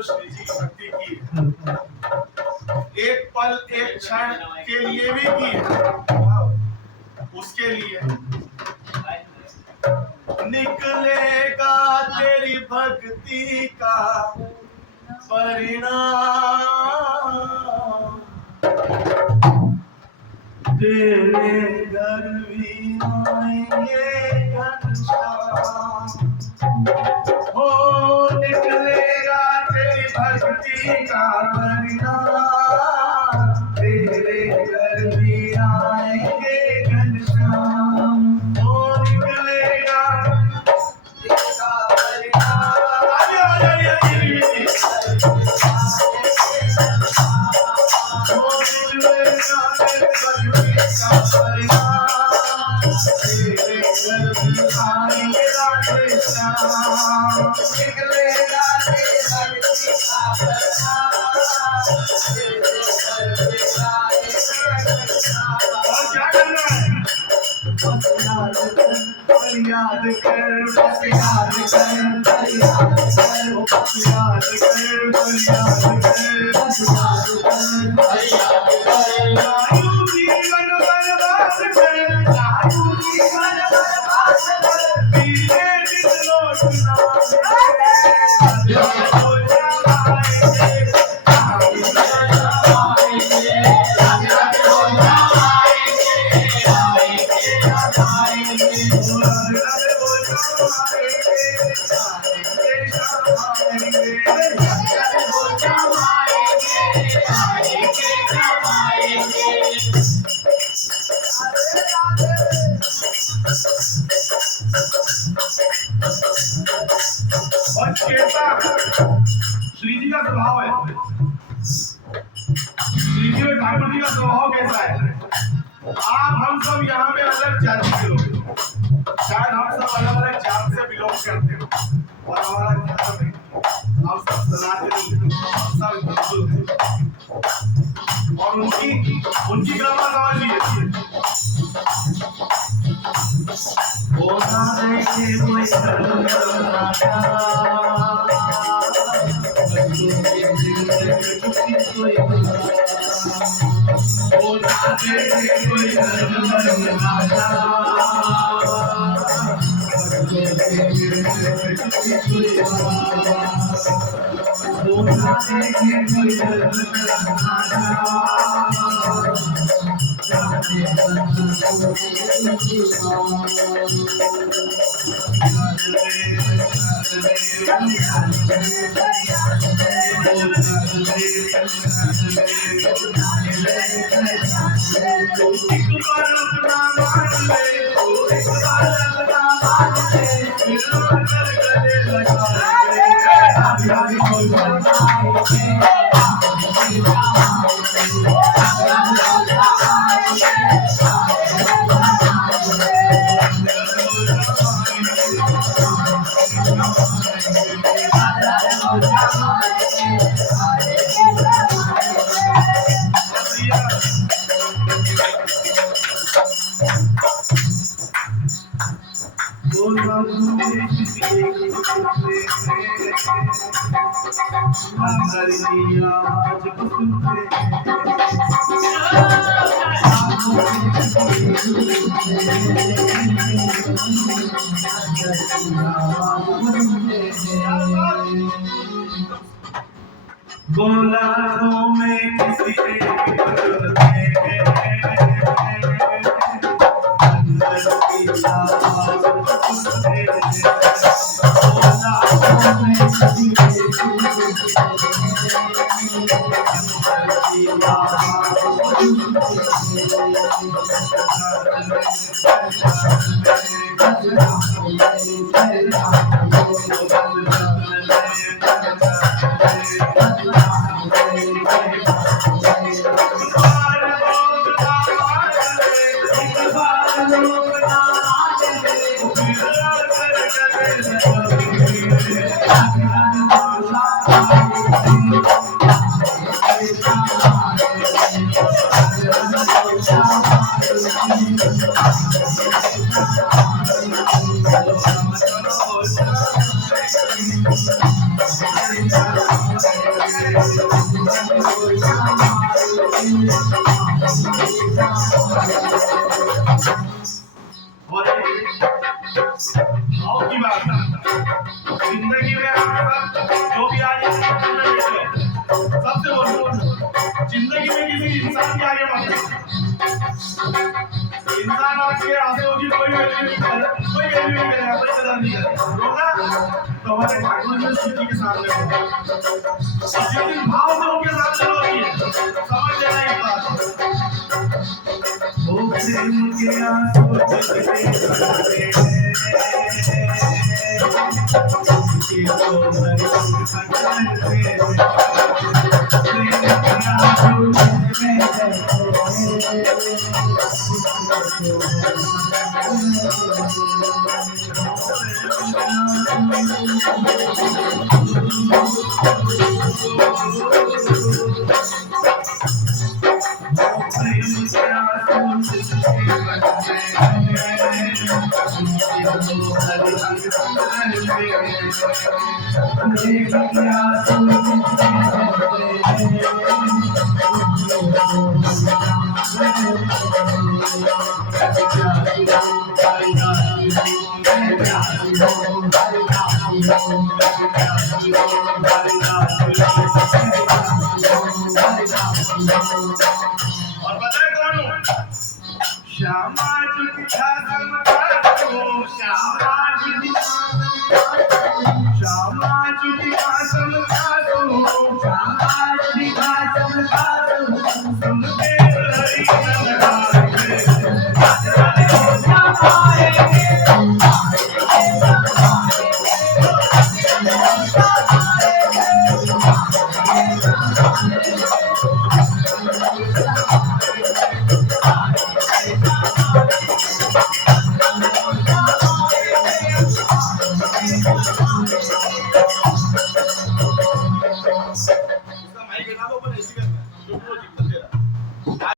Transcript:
जो श्री जी की भक्ति की है, एक पल एक क्षण के लिए भी की है, उसके लिए निकलेगा तेरी भक्ति का परिणाम, तेरे घर भी आएंगे घनश्याम, हो निकलेगा तेरी भक्ति का परिणाम, तेरे घर भी आएंगे घनश्याम, हो निकलेगा तेरा परिणाम। आगे आ जाइए याद कर बस याद कर याद कर बस याद कर बस याद कर बस याद कर याद कर लायू जीवन बर्बाद कर लायू जीवन बर्बाद कर पीछे दिन लौटना श्री जी का स्वभाव है, श्री जी और ठाकुर जी का स्वभाव कैसा है? आप हम सब यहाँ में अलग जाति के लोग, शायद हम सब अलग अलग जात से बिलोंग करते हो, और हमारा धर्म है, हम सब सनातनी, सब हिंदू हैं, और उनकी कृपा समझिए। वो ना देखे कोई गोलारों में किसी और भाव की बात जिंदगी में आप जो भी आज इस वक्त में बैठे हो, सबसे बोलो जिंदगी में किसी इंसान के आगे मत इंसान आपके आगे होगी कोई वैल्यू नहीं करेगा, कोई वैल्यू नहीं करेगा, कोई कदर नहीं करेगा, होगा तो हमारे ठाकुर जी स्थिति के सामने होगा। और जिस दिन भाव से उनके सामने होगी समझ लेना एक बात, ओ प्रेम के आंसू तुझके बरसे ये तो हर खजान से प्रेम के आंसू और बताए कौन हूँ? श्यामा जी खासम खासो, श्यामा जी खासम खासो, श्यामा जी खासम खासो, सुनते हरि